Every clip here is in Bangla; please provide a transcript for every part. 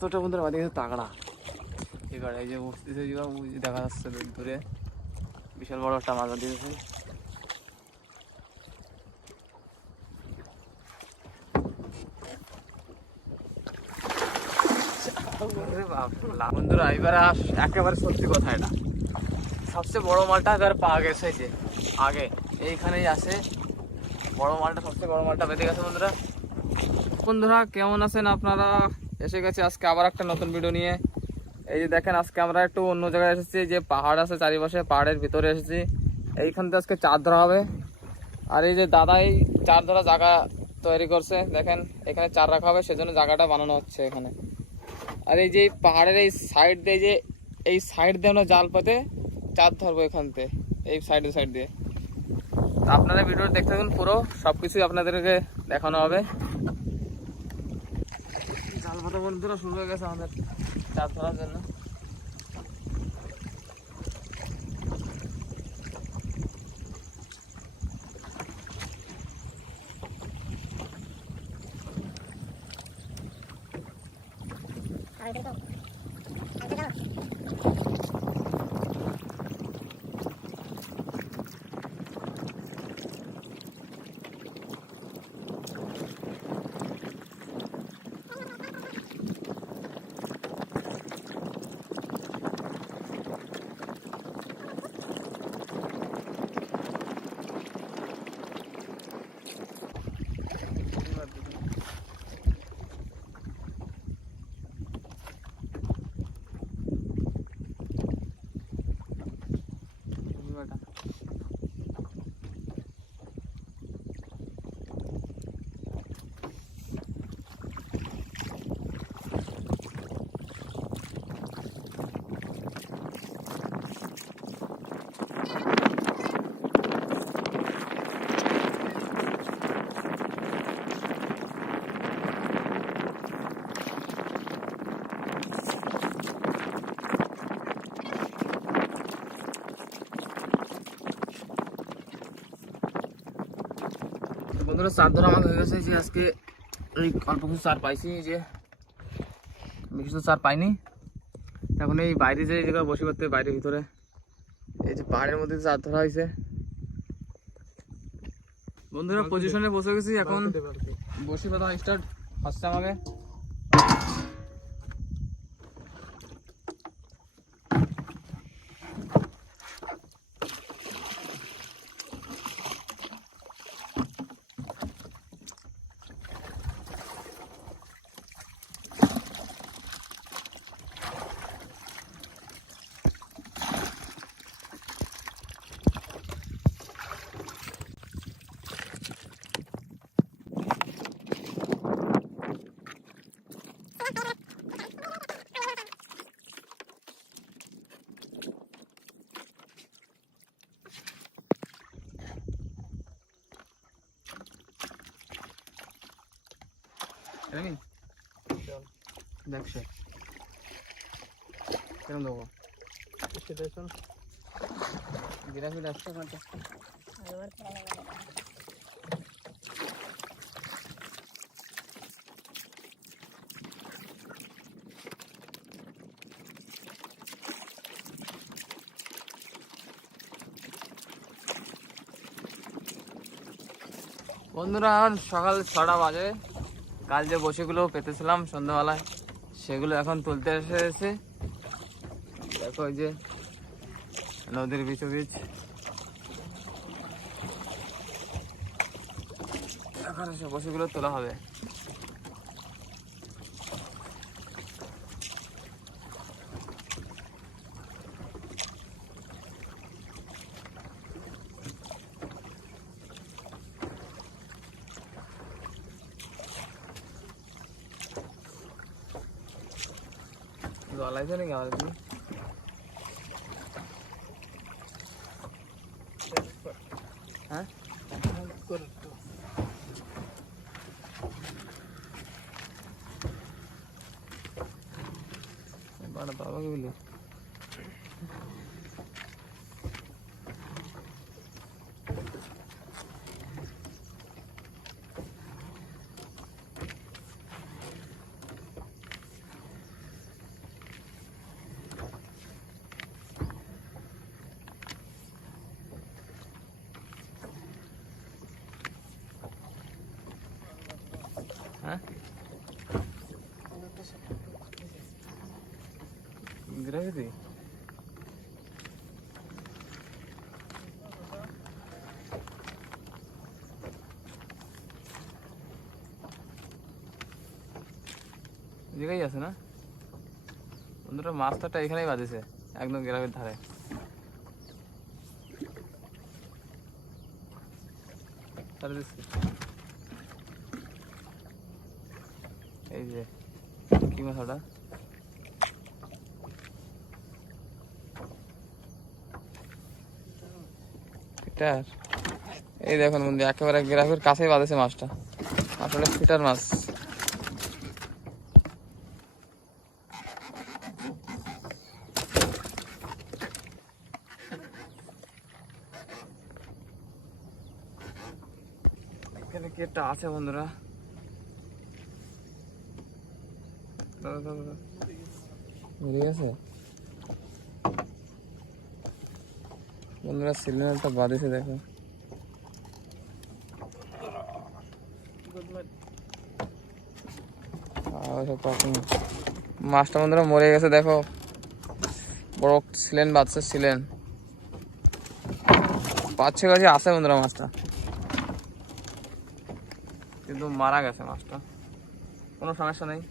তোটা বন্ধুরা আমাদের কিন্তু তাগড়া এবার এই যে বসতেছে দেখা যাচ্ছে দূরে বিশাল বড় একটা মাছ দিয়েছে। বন্ধুরা এবার একেবারে সত্যি কথা, এটা সবচেয়ে বড় মালটা এবার পাওয়া গেছে যে আগে এইখানেই আছে বড় মালটা, সবচেয়ে বড় মালটা বেঁধে গেছে। বন্ধুরা বন্ধুরা কেমন আছেন আপনারা? এসে গেছি আজকে আবার একটা নতুন ভিডিও নিয়ে। এই যে দেখেন আজকে আমরা একটু অন্য জায়গায় এসেছি, যে পাহাড় আছে চারিপাশে, পাহাড়ের ভিতরে এসেছি। এইখান থেকে আজকে চার ধরা হবে। আর এই যে দাদাই চার ধরা জায়গা তৈরি করছে, দেখেন এখানে চার রাখা হবে, সেজন্য জায়গাটা বানানো হচ্ছে এখানে। আর এই যে পাহাড়ের এই সাইড দিয়ে, যে এই সাইড দিয়ে আমরা জাল পাতে চার ধরবো এখান থেকে, এই সাইড দিয়ে। তা আপনারা ভিডিওটা দেখতে থাকুন পুরো, সবকিছুই আপনাদেরকে দেখানো হবে। জাল পাতা বন্ধুরা শুরু হয়ে গেছে আমাদের চার ধরার জন্য। বন্ধুরা চার ধরা আমার হয়ে গেছে, যে আজকে এই অল্প কিছু চার পাইছি, যে বেশি তো চার পাইনি। এখন এই বাইরে যে জায়গায় বসে করতে, বাইরের ভিতরে এই যে পাহাড়ের মধ্যে চার ধরা হয়েছে। বন্ধুরা পজিশনে বসে গেছি, এখন বসে কথা স্টার্ট হচ্ছে আমাকে। দেখছে কেরম দেবো বিরাশি আসছে ঘন্টা। বন্ধুরা সকাল 6টা বাজে, কাল যে বসিগুলো পেতেছিলাম সন্ধ্যাবেলায় সেগুলো এখন তুলতে এসেছে। দেখো ওই যে নদীর বিচ এখন সে বসিগুলো তোলা হবে। জল আছে নাকি আমাদের? হ্যাঁ বাড়াতে হবে কি বলি? গ্রাভিটি জায়গায় আছে না বন্ধুরা, মাছটা এখানেই বাঁধেছে একদম গ্রামের ধারে। এই যে কি মাছ ওটা, এই দেখুন বন্ধু একেবারে গ্রামের কাছেই বাঁধেছে মাছটা, আসলে ফিটার মাছ। এখানে কি একটা আছে বন্ধুরা, মরে গেছে বন্ধুরা, সিলিন্ডারটা বাঁধেছে দেখো। মাছটা বন্ধুরা মরে গেছে দেখো, বড় ছিলেন বাচ্চা ছিলেন, পাচ্ছে কাছে আছে বন্ধুরা মাছটা, কিন্তু মারা গেছে মাছটা, কোনো সমস্যা নেই।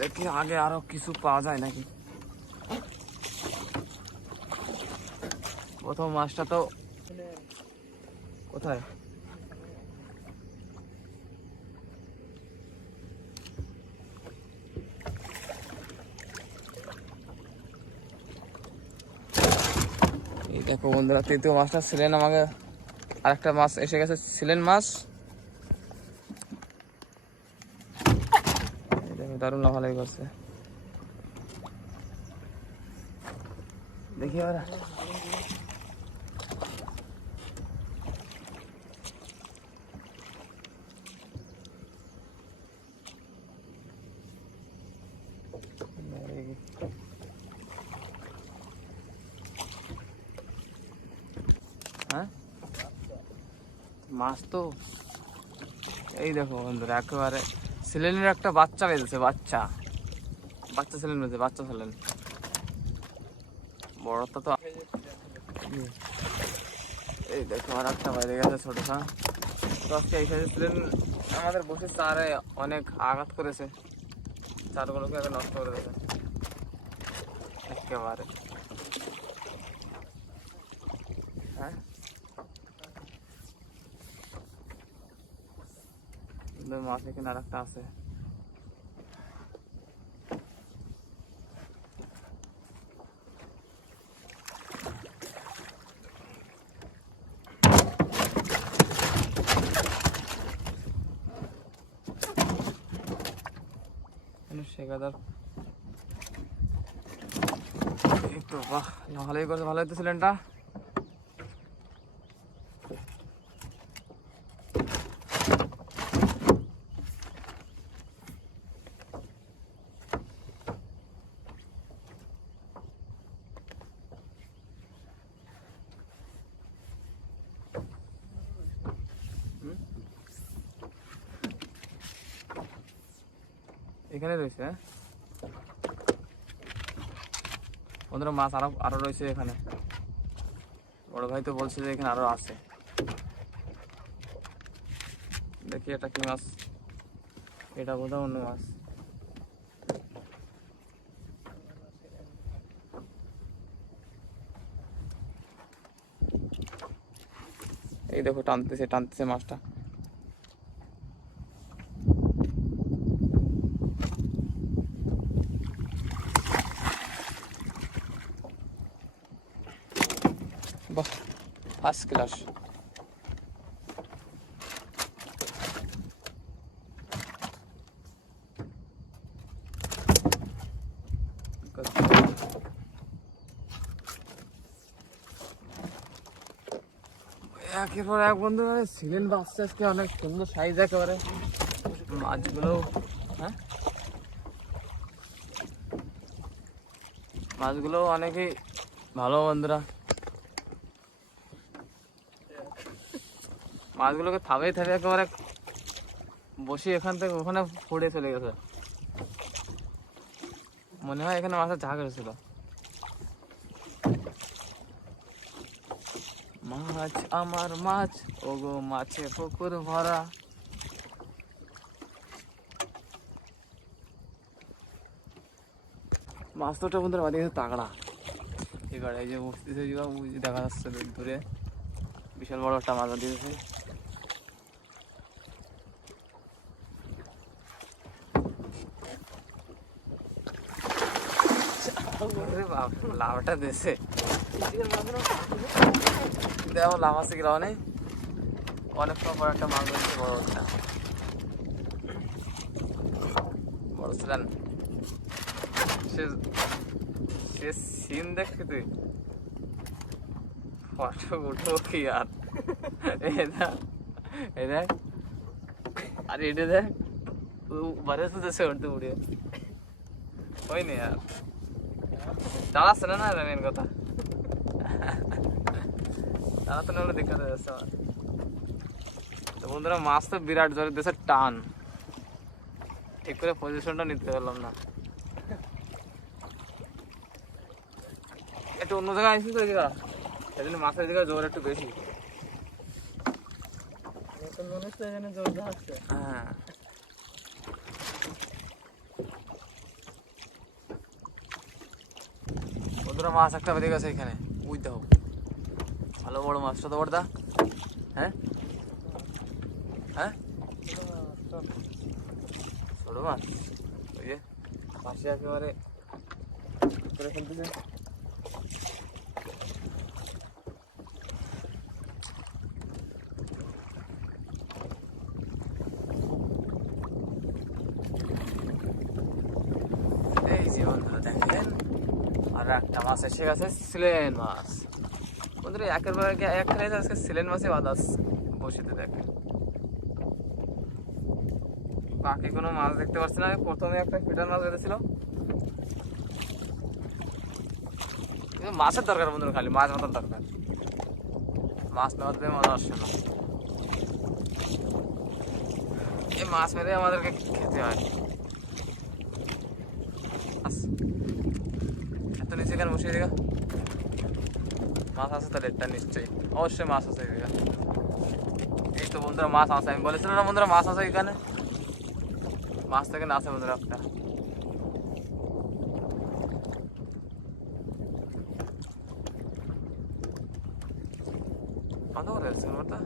দেখি আগে আরো কিছু পাওয়া যায় নাকি। প্রথম মাছটা তো কোথায়, এই দেখো বন্ধুরা তৃতীয় মাছটা ছিলেন, আমাকে আরেকটা মাছ এসে গেছে ছিলেন মাছ, দারুণ লাফালাফি করছে। দেখি এবার হ্যাঁ মাছ তো এই দেখো বন্ধুরা একেবারে সিলেনের একটা বাচ্চা বেঁধেছে, বাচ্চা বাচ্চা সিলেন বেঁধেছে, বাচ্চা সিলেন, বড়টা তো এই দেখো আর একটা বাইরে গেছে ছোটটা। তো আজকে এই সাইজের সিলেন আমাদের বসে চারে অনেক আঘাত করেছে, চারগুলোকে আগে নষ্ট করে দিয়েছে একেবারে। হ্যাঁ মাছ এখানে আর একটা আছে, শেখাদার একটু বাহ ভালোই করছে, ভালো হইতে সিলেনটা। এখানে রয়েছে বন্ধুরা মাছ, আরো রয়েছে এখানে, বড় ভাই তো বলছে যে এখানে আরো আছে। দেখি এটা কি মাছ, এটা বোধহয় অন্য মাছ। এই দেখো টানতেছে টানতেছে মাছটা, বাহ ফার্স্ট ক্লাস। একের পর এক বন্ধু মানে সিলেন বাচ্চা আজকে অনেক সুন্দর সাইজ একেবারে, মাছগুলো হ্যাঁ মাছগুলো অনেকই ভালো বন্ধুরা, মাছগুলোকে থাবে থাবে একেবারে বসি এখান থেকে ওখানে পড়ে চলে গেছে, মনে হয় এখানে মাছের ঝাঁক হয়েছিল। মাছ আমার মাছ, ওগো মাছে পুকুর ভরা। মাছ তো ওটা বন্ধুরা বাড়ি গেছে তাগড়া। এবার এই যে বসতেছে দেখা যাচ্ছে দূরে বিশাল বড় একটা মাছ দিয়েছে। লাভটা দিয়েছে, দেখো লাভ আছে কি লাভ নেই। অনেক সময় পর একটা মাছ ধরেছে, বড় একটা বড় ছিলেন। সে সিন দেখছি তুই, ফটো উঠবো কি আর। এই দেখ আর এটা দেখ বারে সুদেশে উঠতে উড়ে হয়নি আর চালাচ্ছে না। না মেন কথা চালাতে না হলে দেখাতে যাচ্ছে আমার। তো বন্ধুরা মাছ তো বিরাট জোরে দেশের টান, ঠিক করে পজিশনটা নিতে পারলাম না। একটু অন্য জায়গায় আসি তো এদিকে, সেই জন্য মাছের দিকে জোর একটু বেশি। হ্যাঁ বন্ধুরা মাছ একটা বেঁধে গেছে এখানে, বুঝতে হোক ভালো বড় মাছ। তো বড়দা হ্যাঁ হ্যাঁ ছোট মাছ, ওই যে পাশে একেবারে করে ফেলতেছে। এই যে বন্ধুরা দেখেন আর একটা মাছ এসে গেছে, সিলেন মাছ। বন্ধুরা একেবারে আজকে সিলেন মাছে বাঁধা বসিতে দেখেন, বাকি কোনো মাছ দেখতে পাচ্ছি না। প্রথমে একটা ফিটার মাছ বেঁধেছিল, কিন্তু মাছের দরকার বন্ধুরা, খালি মাছ মাথার দরকার, মাছ না মারতে মজা আসছে না। এই মাছ মেরে আমাদেরকে খেতে হয়। এত নিচে কেন বসিয়ে দেখা, মাছ আছে তাহলে এটা নিশ্চয়ই অবশ্যই মাছ আছে এদিকে। এই তো বন্ধুরা মাছ আছে, আমি বলেছিলাম না বন্ধুরা মাছ আছে এখানে, মাছ থেকে না আছে বন্ধুরা একটা। বন্ধ করে যাচ্ছে ব্যাপারটা।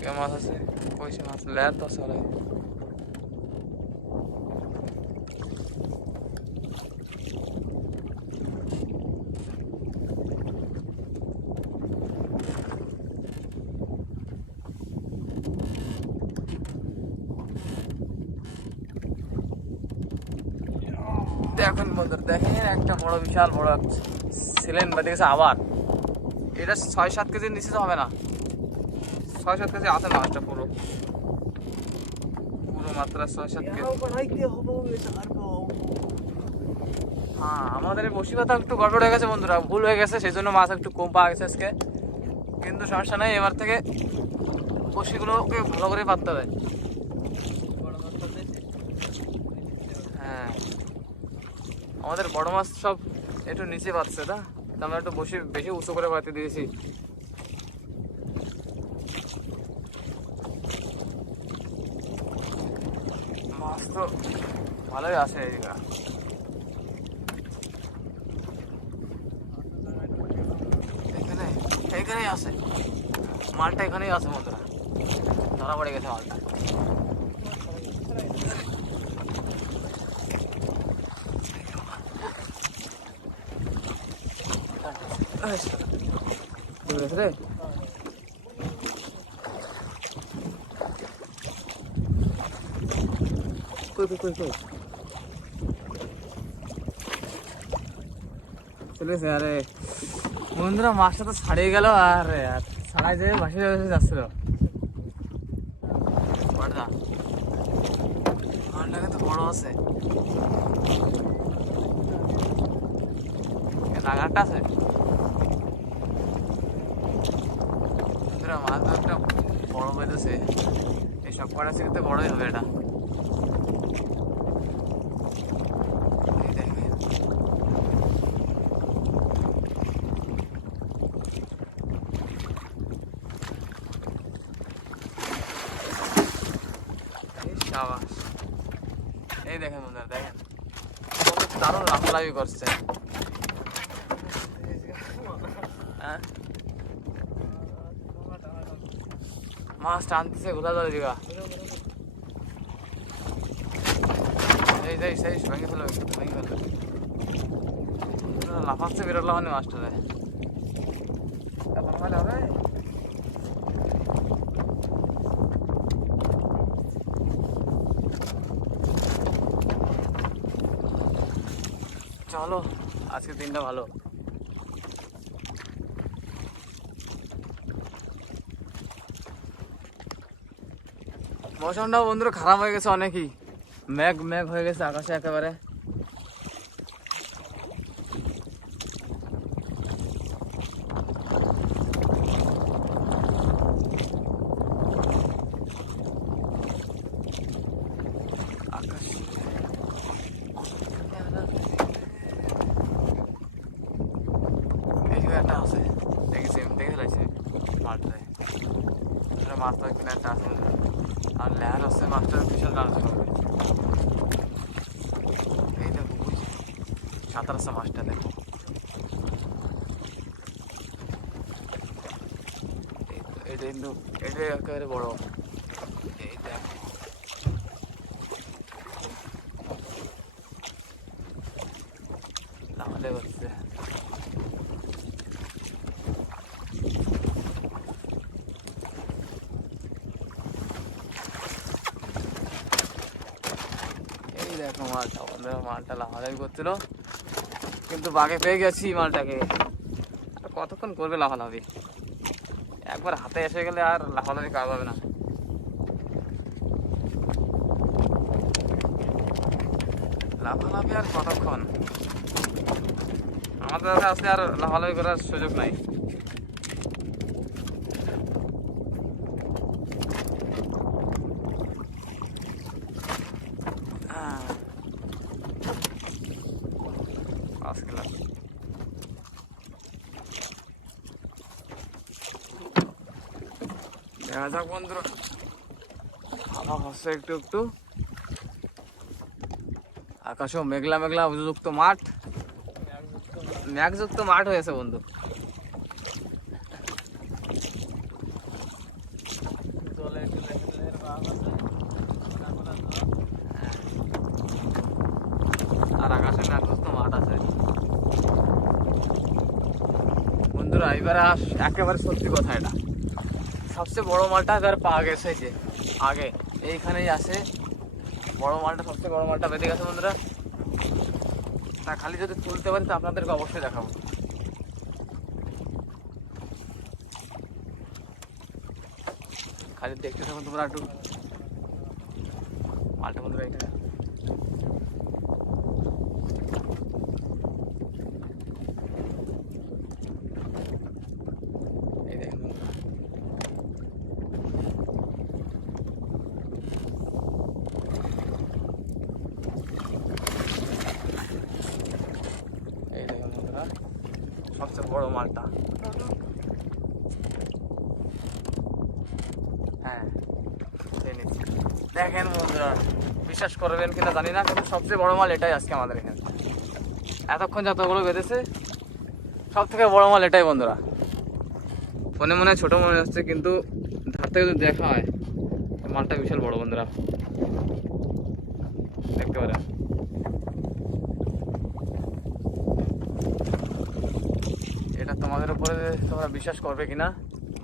কে মাছ আছে, কইছে মাছ লেয়ার তো চলে। দেখুন বন্ধুরা দেখেন একটা বড় বিশাল বড় সিলেন বেঁধে গেছে আবার। এটা 6-7 কেজির নিচে তো হবে না, 6-7 কেজি আছে মাছটা, পুরো পুরো মাত্রা 6-7 কেজি। হ্যাঁ আমাদের এই বসি পাতা একটু গড়বড় হয়ে গেছে বন্ধুরা, ভুল হয়ে গেছে, সেই জন্য মাছ একটু কম পাওয়া গেছে আজকে। কিন্তু সমস্যা নেই, এবার থেকে বসিগুলোকে ভালো করে পাততে হবে। হ্যাঁ আমাদের বড় মাছ সব একটু নিচে পাচ্ছে, তা আমরা একটু বসে বেশি উঁচু করে পাতে দিয়েছি। মাছ তো ভালোই আছে এদিকে, এখানেই আছে মালটা, এখানেই আছে বন্ধুরা, ধরা পড়ে গেছে মালটা। রে কই চলে গেছে। আরে বন্ধুরা মাছটা তো ছাড়িয়ে গেল, আর ছাড়াই যেয়ে ভাসে যাচ্ছিল। মাছটা কিন্তু বড় আছে, নাগারটা আছে। বেঁধেছে, এই সব কটা চিংড়িতে বড়ই হবে এটা। এই দেখেন সাবাস, এই দেখেন বন্ধুরা দেখেন দারুণ লাফালাফি করছে। হ্যাঁ মাছ টানতেছে কোথা ধরে দিঘা, এই যাই সেই ভেঙে ফেলো ভেঙে ফেলো, লাফাচ্ছে বিরাট লাফানি মাছটা দেয় হবে। চলো আজকে দিনটা ভালো। মৌসুমটাও বন্ধুরা খারাপ হয়ে গেছে অনেকই, মেঘ মেঘ হয়ে গেছে আকাশে একেবারে। আকাশ এই যে একটা আছে দেখেছি, আমি দেখে ফেলাইছি মাঠটায় মাছ তো কিনা একটা আছে, আর লেহার হচ্ছে মাছটার বিশাল টানছে। এই দেখো বুঝি সাঁতার আছে মাছটা, দেখো এটা কিন্তু এটা একেবারে বড়। এই দেখো লাফাতে করছে, দেখো মালটা বন্ধুরা, মালটা লাফালাফি করছিল কিন্তু বাগে পেয়ে গেছি মালটাকে। কতক্ষণ করবে লাফালাফি, একবার হাতে এসে গেলে আর লাফালাফি কাজ হবে না। লাফালাফি আর কতক্ষণ, আমাদের কাছে আজকে আর লাফালাফি করার সুযোগ নাই। দেখা যাক বন্ধুরা, হাওয়া হচ্ছে একটু একটু, আকাশেও মেঘলা মেঘলা যুক্ত মাঠ, মেঘযুক্ত মাঠ হয়েছে বন্ধু। আর আকাশে মেঘযুক্ত মাঠ আছে বন্ধুরা। এবারে একেবারে সত্যি কথা, এটা সবচেয়ে বড় মালটা এবার পাওয়া গেছে, যে আগে এইখানেই আছে বড় মালটা, সবচেয়ে বড় মালটা বেঁধে গেছে বন্ধুরা। তা খালি যদি তুলতে পারি তো আপনাদেরকে অবশ্যই দেখাবো। খালি দেখতে থাকুন তোমরা একটু মালটা বন্ধুরা। এটা এই দেখেন বন্ধুরা, এই দেখেন বন্ধুরা সবচেয়ে বড় মালটা। হ্যাঁ দেখেন বন্ধুরা, বিশ্বাস করবেন কিনা জানি না, কিন্তু সবচেয়ে বড় মাল এটাই আজকে আমাদের এখানে। এতক্ষণ যতগুলো বেঁধেছে সব থেকে বড় মাল এটাই বন্ধুরা। মনে মনে ছোট মনে হচ্ছে, কিন্তু ধার থেকে যদি দেখা হয় মালটা বিশাল বড় বন্ধুরা, দেখতে পারেন। এটা তোমাদের উপরে তোমরা বিশ্বাস করবে কিনা।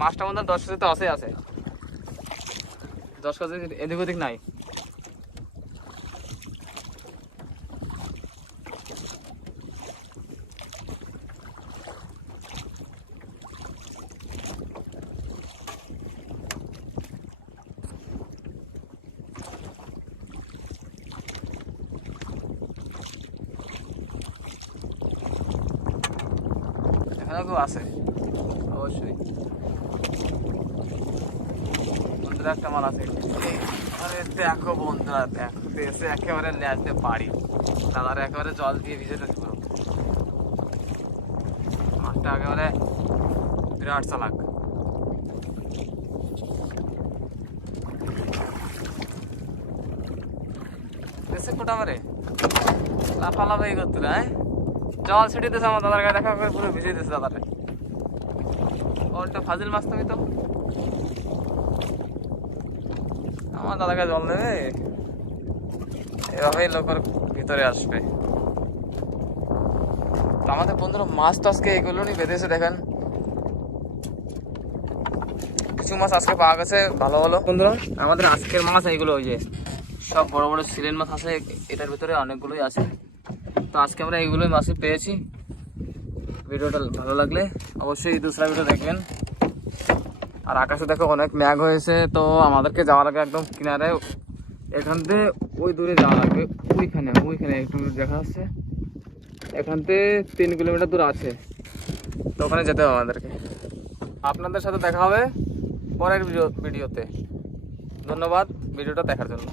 মাছটা বন্ধুরা 10 কেজি তো আছে 10 কেজি এদিক ওদিক নাই। এখানে তো আছে অবশ্যই। বন্ধুরা একটা মাছ আছে। আরে দেখো বন্ধুরা, দেখো এসে একেবারে ন্যাচতে পারি, দাদার একেবারে জল দিয়ে ভিজে দিতে পারো। মাছটা একেবারে বিরাট চালাক। দেশে কোটা মারে লাফালাফাই করতে না, জল ছিটিয়ে দিয়েছে আমার দাদার গায়ে, দেখা করে পুরো ভিজিয়ে দিয়েছে দাদারে। ওটা ফাজিল মাছ তুমি তো, আমার দাদাকে জল দেবে, এভাবেই লোকের ভিতরে আসবে। তো আমাদের বন্ধুরা মাছ তো আজকে এগুলো নিয়ে বেঁধেছে, দেখেন কিছু মাছ আজকে পাওয়া গেছে ভালো ভালো। বন্ধুরা আমাদের আজকের মাছ এইগুলো, ওই যে সব বড় বড় সিলেন মাছ আছে, এটার ভিতরে অনেকগুলোই আছে। তো আজকে আমরা এইগুলোই মাছই পেয়েছি। ভিডিওটা ভালো লাগলে অবশ্যই দুসরা ভিডিও দেখবেন। আর আকাশে দেখো অনেক ম্যাঘ হয়েছে, তো আমাদেরকে যাওয়ার আগে একদম কিনারে, এখান থেকে ওই দূরে যাওয়া লাগবে, ওইখানে ওইখানে একটু দেখা যাচ্ছে, এখান থেকে 3 কিলোমিটার দূর আছে, তো ওখানে যেতে হবে আমাদেরকে। আপনাদের সাথে দেখা হবে পরের ভিডিওতে। ধন্যবাদ ভিডিওটা দেখার জন্য।